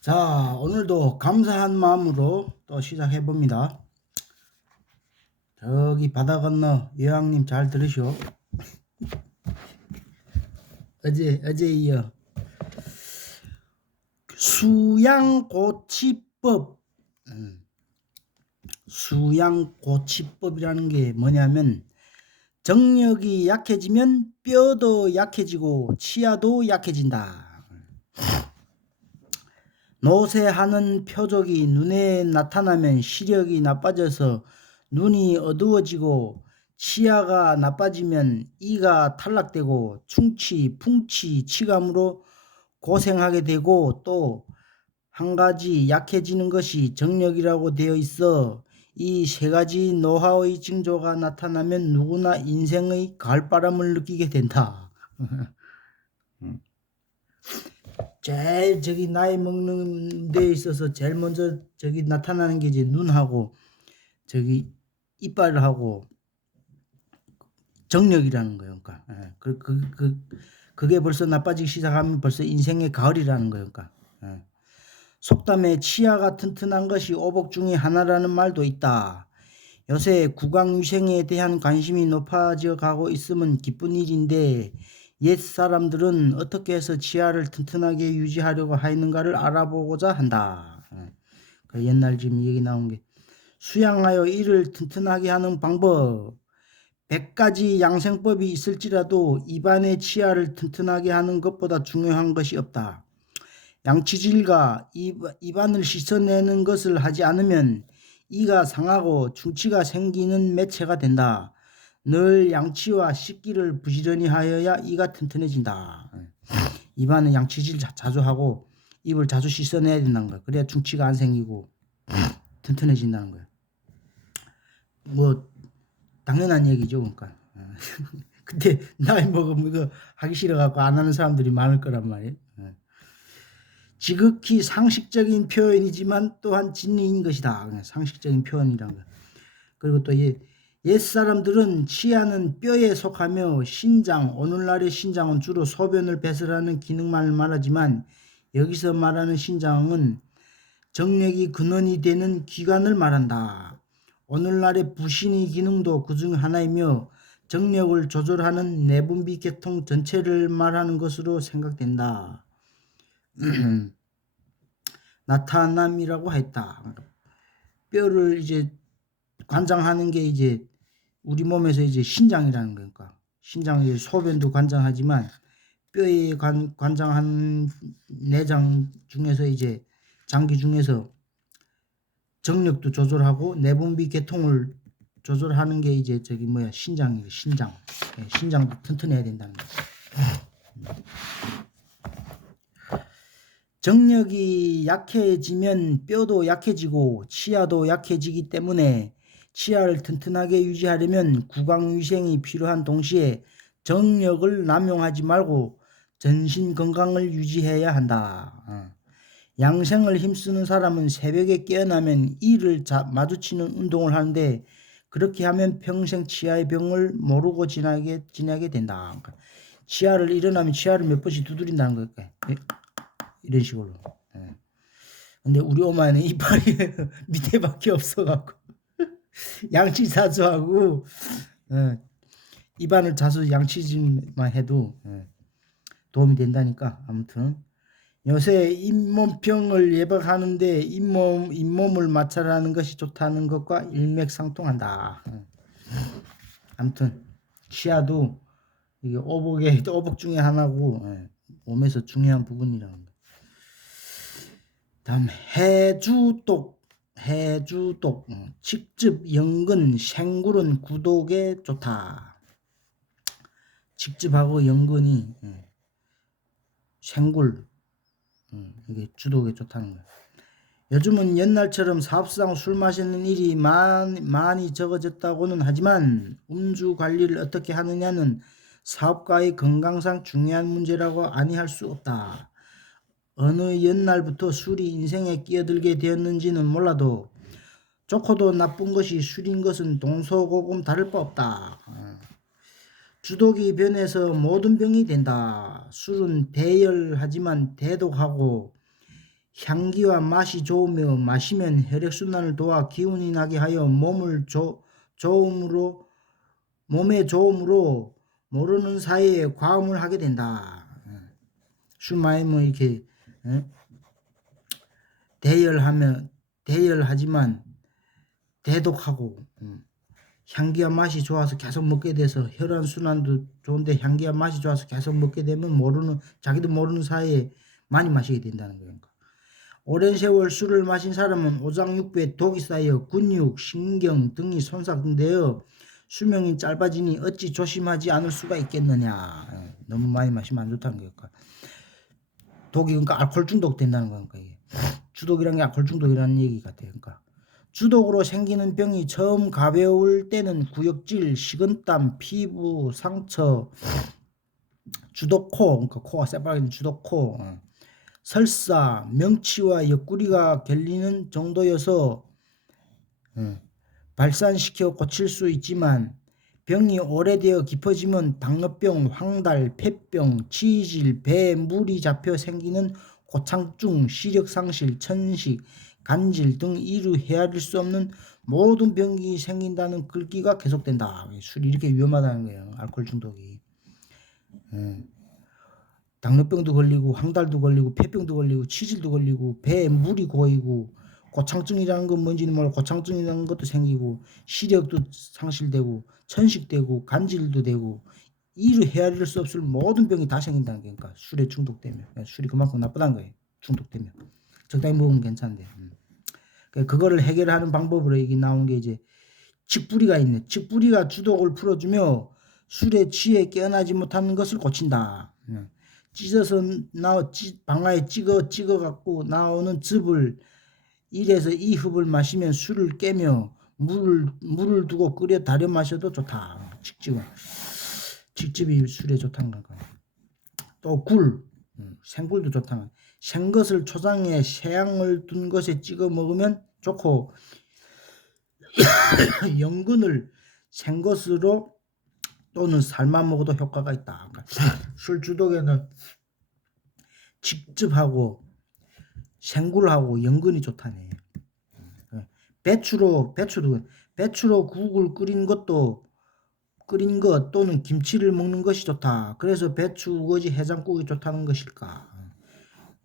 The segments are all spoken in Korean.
자, 오늘도 감사한 마음으로 또 시작해 봅니다. 저기 바다 건너 여왕님 잘 들으시오. 어제 이어 수양고치법. 수양고치법이라는 게 뭐냐면 정력이 약해지면 뼈도 약해지고 치아도 약해진다. 노쇠하는 표적이 눈에 나타나면 시력이 나빠져서 눈이 어두워지고 치아가 나빠지면 이가 탈락되고 충치, 풍치, 치감으로 고생하게 되고 또 한 가지 약해지는 것이 정력이라고 되어 있어 이 세 가지 노화의 징조가 나타나면 누구나 인생의 가을바람을 느끼게 된다. 제일 저기 나이 먹는 데 있어서 제일 먼저 저기 나타나는 게 이제 눈하고 저기 이빨하고 정력이라는 거예요. 그러니까 그게 벌써 나빠지기 시작하면 벌써 인생의 가을이라는 거예요. 그러니까 속담에 치아가 튼튼한 것이 오복 중의 하나라는 말도 있다. 요새 구강위생에 대한 관심이 높아져 가고 있으면 기쁜 일인데 옛 사람들은 어떻게 해서 치아를 튼튼하게 유지하려고 하는가를 알아보고자 한다. 그 옛날 지금 얘기 나온 게 수양하여 이를 튼튼하게 하는 방법. 100가지 양생법이 있을지라도 입안의 치아를 튼튼하게 하는 것보다 중요한 것이 없다. 양치질과 입안을 씻어내는 것을 하지 않으면 이가 상하고 충치가 생기는 매체가 된다. 늘 양치와 씻기를 부지런히 하여야 이가 튼튼해진다. 입안은 양치질 자주 하고 입을 자주 씻어내야 된다는 거야. 그래야 충치가 안 생기고 튼튼해진다는 거야. 뭐 당연한 얘기죠, 그러니까. 근데 나이 먹으면 이거 하기 싫어갖고 안 하는 사람들이 많을 거란 말이에요. 지극히 상식적인 표현이지만 또한 진리인 것이다. 상식적인 표현이란 거. 그리고 또 옛 사람들은 치아는 뼈에 속하며 신장, 오늘날의 신장은 주로 소변을 배설하는 기능만을 말하지만 여기서 말하는 신장은 정력이 근원이 되는 기관을 말한다. 오늘날의 부신의 기능도 그중 하나이며 정력을 조절하는 내분비 계통 전체를 말하는 것으로 생각된다. 나타남이라고 했다. 뼈를 이제 관장하는 게 이제 우리 몸에서 이제 신장이라는 거니까 신장이 소변도 관장하지만 뼈에 관장한 내장 중에서 이제 장기 중에서 정력도 조절하고 내분비 계통을 조절하는 게 이제 저기 뭐야 신장이에요. 신장. 신장도 튼튼해야 된다는 거. 정력이 약해지면 뼈도 약해지고 치아도 약해지기 때문에 치아를 튼튼하게 유지하려면 구강위생이 필요한 동시에 정력을 남용하지 말고 전신 건강을 유지해야 한다. 양생을 힘쓰는 사람은 새벽에 깨어나면 이를 마주치는 운동을 하는데 그렇게 하면 평생 치아의 병을 모르고 지나게 된다. 그러니까 치아를 일어나면 치아를 몇 번씩 두드린다는 거니까 이런 식으로. 근데 우리 엄마는 이빨이 밑에밖에 없어갖고 양치 자주 하고 입안을 자주 양치질만 해도 도움이 된다니까. 아무튼 요새 잇몸병을 예방하는데 잇몸을 마찰하는 것이 좋다는 것과 일맥상통한다. 아무튼 치아도 이게 오복 중에 하나고 몸에서 중요한 부분이라는 거. 다음 해주독. 직접 연근 생굴은 구독에 좋다. 직접하고 연근이 생굴 이게 주독에 좋다는 거야. 요즘은 옛날처럼 사업상 술 마시는 일이 많이 적어졌다고는 하지만 음주 관리를 어떻게 하느냐는 사업가의 건강상 중요한 문제라고 아니할 수 없다. 어느 옛날부터 술이 인생에 끼어들게 되었는지는 몰라도 좋고도 나쁜 것이 술인 것은 동서고금 다를 바 없다. 주독이 변해서 모든 병이 된다. 술은 대열하지만 대독하고 향기와 맛이 좋으며 마시면 혈액순환을 도와 기운이 나게 하여 몸에 좋음으로 모르는 사이에 과음을 하게 된다. 술 마시면 이렇게 대열하지만 대독하고 향기와 맛이 좋아서 계속 먹게 돼서 혈안순환도 좋은데 향기와 맛이 좋아서 계속 먹게 되면 자기도 모르는 사이에 많이 마시게 된다는 거예요. 오랜 세월 술을 마신 사람은 오장육부에 독이 쌓여 근육, 신경 등이 손상되어 수명이 짧아지니 어찌 조심하지 않을 수가 있겠느냐. 너무 많이 마시면 안 좋다는 거예요. 독이 그러니까 알코올 중독 된다는 거니까 이게. 주독이란 게 알코올 중독이라는 얘기 같아요. 그러니까 주독으로 생기는 병이 처음 가벼울 때는 구역질, 식은땀, 피부 상처, 주독코, 그러니까 코가 새빨개진 주독코, 설사, 명치와 옆구리가 결리는 정도여서 발산시켜 고칠 수 있지만 병이 오래되어 깊어지면 당뇨병, 황달, 폐병, 치질, 배에 물이 잡혀 생기는 고창증, 시력상실, 천식, 간질 등 이루 헤아릴 수 없는 모든 병이 생긴다는 글귀가 계속된다. 술이 이렇게 위험하다는 거예요. 알코올 중독이. 당뇨병도 걸리고 황달도 걸리고 폐병도 걸리고 치질도 걸리고 배에 물이 고이고 고창증이라는 건 뭔지는 모르고 고창증이라는 것도 생기고 시력도 상실되고 천식되고 간질도 되고 이루 헤아릴 수 없을 모든 병이 다 생긴다는 거니까 그러니까 술에 중독되면 술이 그만큼 나쁘다는 거예요. 중독되면 적당히 먹으면 괜찮은데 그거를 해결하는 방법으로 여기 나온 게 이제 칡뿌리가 있네. 칡뿌리가 주독을 풀어주며 술에 취해 깨어나지 못하는 것을 고친다. 찢어서 방아에 찍어 갖고 나오는 즙을 1에서 2흡을 마시면 술을 깨며 물을 두고 끓여 달여 마셔도 좋다. 직즙이 술에 좋다는 거고. 또 생굴도 좋다는. 생것을 초장에 새향을 둔 것에 찍어 먹으면 좋고 연근을 생것으로 또는 삶아 먹어도 효과가 있다. 그러니까 술 주독에는 직즙하고 생굴하고 연근이 좋다네. 배추로 국을 끓인 것 또는 김치를 먹는 것이 좋다. 그래서 배추 우거지 해장국이 좋다는 것일까?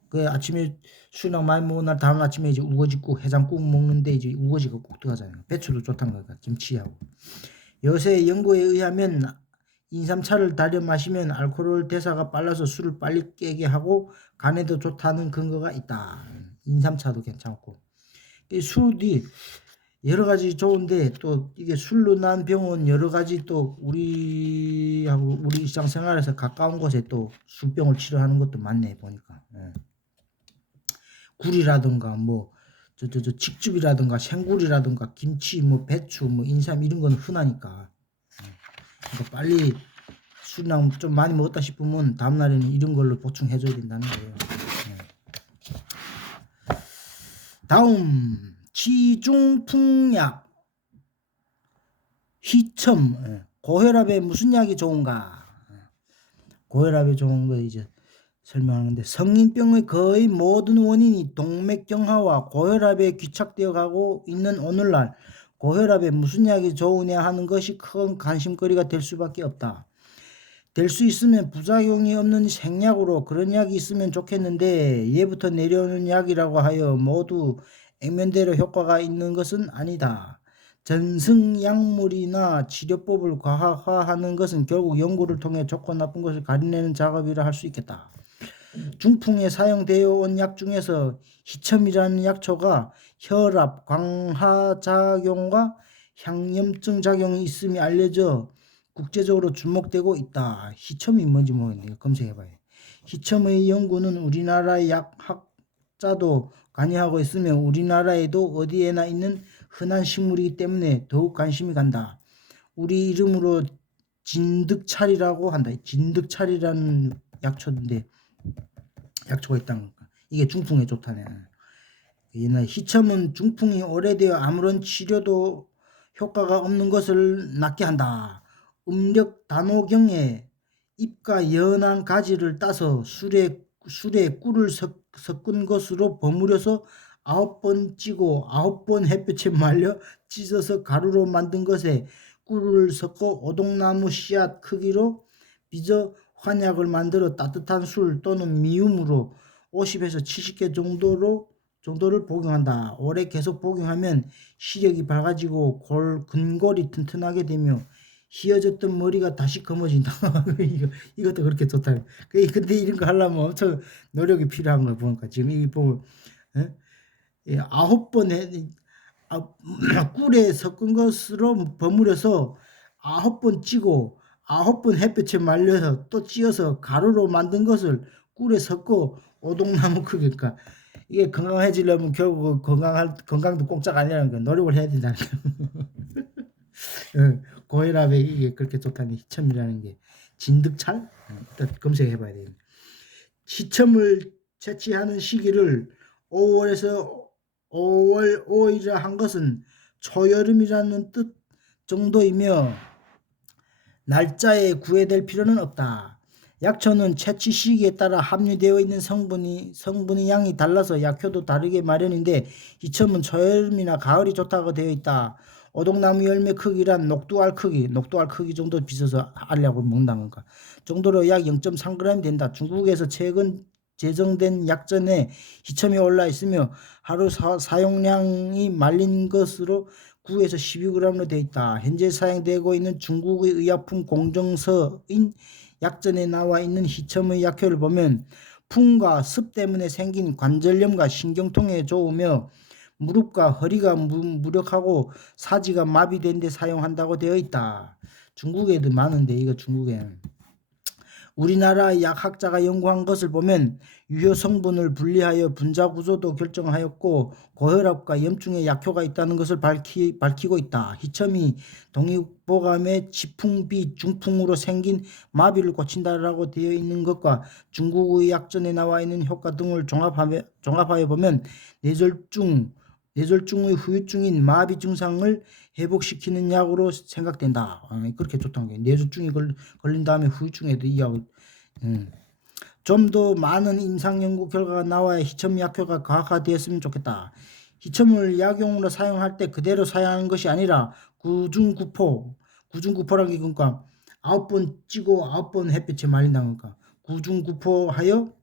그 아침에 술이나 많이 먹은 날 다음 아침에 이제 우거지국 해장국 먹는데 이제 우거지가 꼭 들어가잖아요. 배추도 좋다는 거니까 김치하고. 요새 연구에 의하면 인삼차를 달여 마시면 알코올 대사가 빨라서 술을 빨리 깨게 하고 간에도 좋다는 근거가 있다. 인삼차도 괜찮고. 술이 여러 가지 좋은데 또 이게 술로 난 병은 여러 가지 또 우리 일상생활에서 가까운 곳에 또 술병을 치료하는 것도 많네 보니까. 굴이라든가 직즙이라든가 생굴이라든가 김치 배추 인삼 이런 건 흔하니까. 그러니까 빨리 술이랑 좀 많이 먹었다 싶으면 다음날에는 이런 걸로 보충해줘야 된다는 거예요. 다음 지중풍약 휘첨. 고혈압에 무슨 약이 좋은가? 고혈압에 좋은 거 이제 설명하는데 성인병의 거의 모든 원인이 동맥경화와 고혈압에 귀착되어 가고 있는 오늘날 고혈압에 무슨 약이 좋으냐 하는 것이 큰 관심거리가 될 수밖에 없다. 될 수 있으면 부작용이 없는 생약으로 그런 약이 있으면 좋겠는데 예부터 내려오는 약이라고 하여 모두 액면대로 효과가 있는 것은 아니다. 전승약물이나 치료법을 과학화하는 것은 결국 연구를 통해 좋고 나쁜 것을 가려내는 작업이라 할 수 있겠다. 중풍에 사용되어 온 약 중에서 희첨이라는 약초가 혈압 강화작용과 향염증 작용이 있음이 알려져 국제적으로 주목되고 있다. 희첨이 뭔지 모르겠네요. 검색해봐요. 희첨의 연구는 우리나라의 약학자도 관여하고 있으며 우리나라에도 어디에나 있는 흔한 식물이기 때문에 더욱 관심이 간다. 우리 이름으로 진득찰이라고 한다. 진득찰이라는 약초가 있다는 거니까. 이게 중풍에 좋다네. 희첨은 중풍이 오래되어 아무런 치료도 효과가 없는 것을 낫게 한다. 음력 단오경에 잎과 연한 가지를 따서 술에 꿀을 섞은 것으로 버무려서 9번 찌고 9번 햇볕에 말려 찢어서 가루로 만든 것에 꿀을 섞어 오동나무 씨앗 크기로 빚어 환약을 만들어 따뜻한 술 또는 미음으로 50에서 70개 정도를 복용한다. 오래 계속 복용하면 시력이 밝아지고 근골이 튼튼하게 되며 휘어졌던 머리가 다시 검어진다. 이것도 그렇게 좋다. 근데 이런 거 하려면 엄청 노력이 필요한 걸 보니까 지금 이 보면 9번 꿀에 섞은 것으로 버무려서 9번 찌고 9번 햇볕에 말려서 또 찌어서 가루로 만든 것을 꿀에 섞어 오동나무 크기니까 이게 건강해지려면 결국 건강도 공짜가 아니라는 거 노력을 해야 된다는 거. 고혈압에 이게 그렇게 좋다는 희첨이라는 게 진득찰? 일단 검색해 봐야 돼요. 희첨을 채취하는 시기를 5월에서 5월 5일이라 한 것은 초여름이라는 뜻 정도이며 날짜에 구애될 필요는 없다. 약초는 채취 시기에 따라 함유되어 있는 성분의 양이 달라서 약효도 다르게 마련인데 희첨은 초여름이나 가을이 좋다고 되어 있다. 오동나무 열매 크기란 녹두알 크기 정도 빚어서 알약을 먹는다는 거 정도로 약 0.3g 된다. 중국에서 최근 제정된 약전에 희첨이 올라 있으며 하루 사용량이 말린 것으로 9에서 12g으로 되어 있다. 현재 사용되고 있는 중국의 의약품 공정서인 약전에 나와 있는 희첨의 약효를 보면 풍과 습 때문에 생긴 관절염과 신경통에 좋으며 무릎과 허리가 무력하고 사지가 마비된 데 사용한다고 되어 있다. 중국에도 많은데 이거 중국에 우리나라 약학자가 연구한 것을 보면 유효 성분을 분리하여 분자 구조도 결정하였고 고혈압과 염증에 약효가 있다는 것을 밝히고 있다. 희첨이 동의보감의 지풍비 중풍으로 생긴 마비를 고친다라고 되어 있는 것과 중국의 약전에 나와 있는 효과 등을 종합하여 보면 뇌졸중의 후유증인 마비 증상을 회복시키는 약으로 생각된다. 그렇게 좋다는 게 뇌졸중이 걸린 다음에 후유증에도 이 약을 좀 더 많은 임상 연구 결과가 나와야 희첨 약효가 과학화되었으면 좋겠다. 희첨을 약용으로 사용할 때 그대로 사용하는 것이 아니라 구중구포라는 게 그러니까 9번 찌고 9번 햇빛에 말린다는 거니까 구중구포하여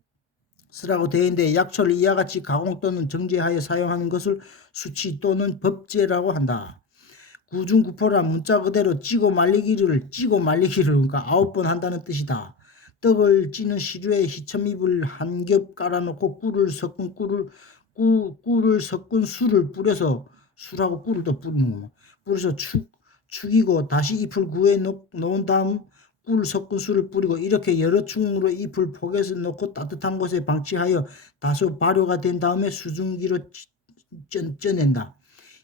쓰라고 되어 있는데 약초를 이와 같이 가공 또는 정제하여 사용하는 것을 수치 또는 법제라고 한다. 구중구포란 문자 그대로 찌고 말리기를 그러니까 9번 한다는 뜻이다. 떡을 찌는 시루에 희첨잎을 한 겹 깔아놓고 꿀을 섞은 술을 뿌려서 술하고 꿀을 또 뿌리는 거 뿌려서 축이고 다시 잎을 구해 놓은 다음 꿀 섞은 술을 뿌리고 이렇게 여러 충으로 잎을 포개서 놓고 따뜻한 곳에 방치하여 다소 발효가 된 다음에 수증기로 쪄낸다.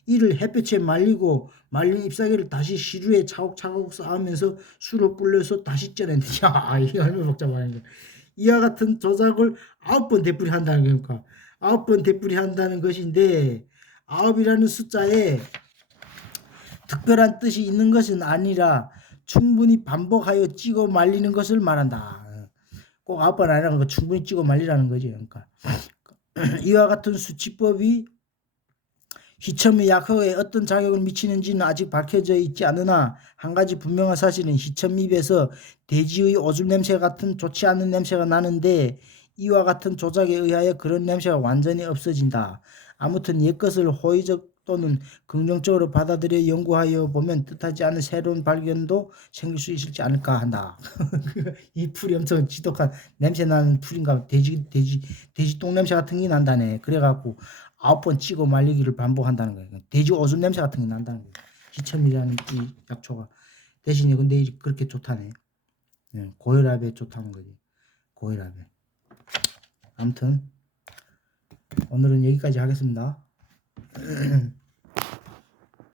이를 햇볕에 말리고 말린 잎사귀를 다시 시루에 차곡차곡 쌓으면서 술을 불려서 다시 쪄낸다. 야, 이거 얼마나 복잡한 거야. 이와 같은 조작을 9번 되풀이한다는 거니까 9번 되풀이한다는 것인데 9이라는 숫자에 특별한 뜻이 있는 것은 아니라 충분히 반복하여 찌고 말리는 것을 말한다. 꼭 9번 아니라는 거 충분히 찌고 말리라는 거지. 그러니까 이와 같은 수치법이 희첨의 약효에 어떤 작용을 미치는지는 아직 밝혀져 있지 않으나 한 가지 분명한 사실은 희첨잎에서 돼지의 오줌 냄새 같은 좋지 않은 냄새가 나는데 이와 같은 조작에 의하여 그런 냄새가 완전히 없어진다. 아무튼 옛것을 호의적 또는 긍정적으로 받아들여 연구하여 보면 뜻하지 않은 새로운 발견도 생길 수 있을지 않을까 한다. 이 풀이 엄청 지독한 냄새 나는 풀인가 돼지 똥냄새 같은 게 난다네. 그래갖고 9번 찌고 말리기를 반복한다는 거예요. 돼지 오줌 냄새 같은 게 난다는 거예요. 희첨이라는 이 약초가 대신에 근데 그렇게 좋다네. 고혈압에 좋다는 거지. 고혈압에. 아무튼 오늘은 여기까지 하겠습니다.